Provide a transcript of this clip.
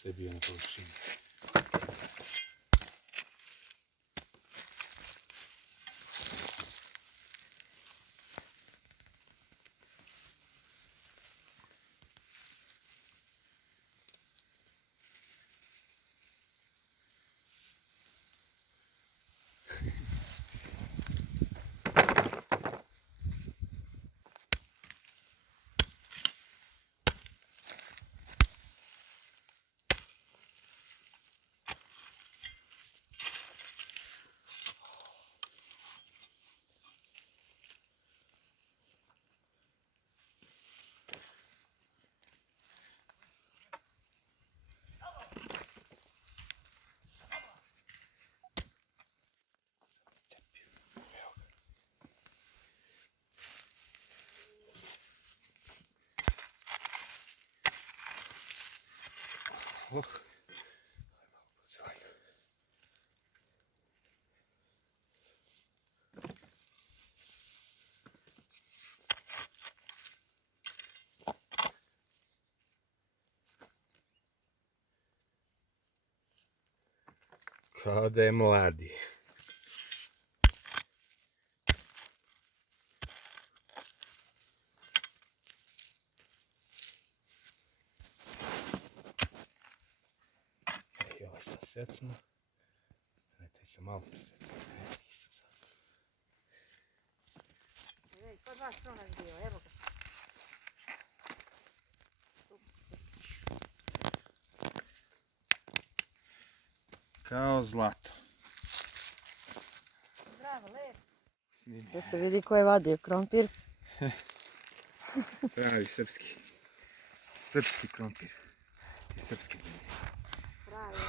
što je bio na površini. Kao da je mladi. I ovo sam secno. Znate se malo presecno. Kod vas pronaš bio, evo ga. Kao zlato. Bravo, lep. Da se vidi ko je vadio krompir. Pravi srpski. Srpski krompir. I srpske zemlje. Pravi.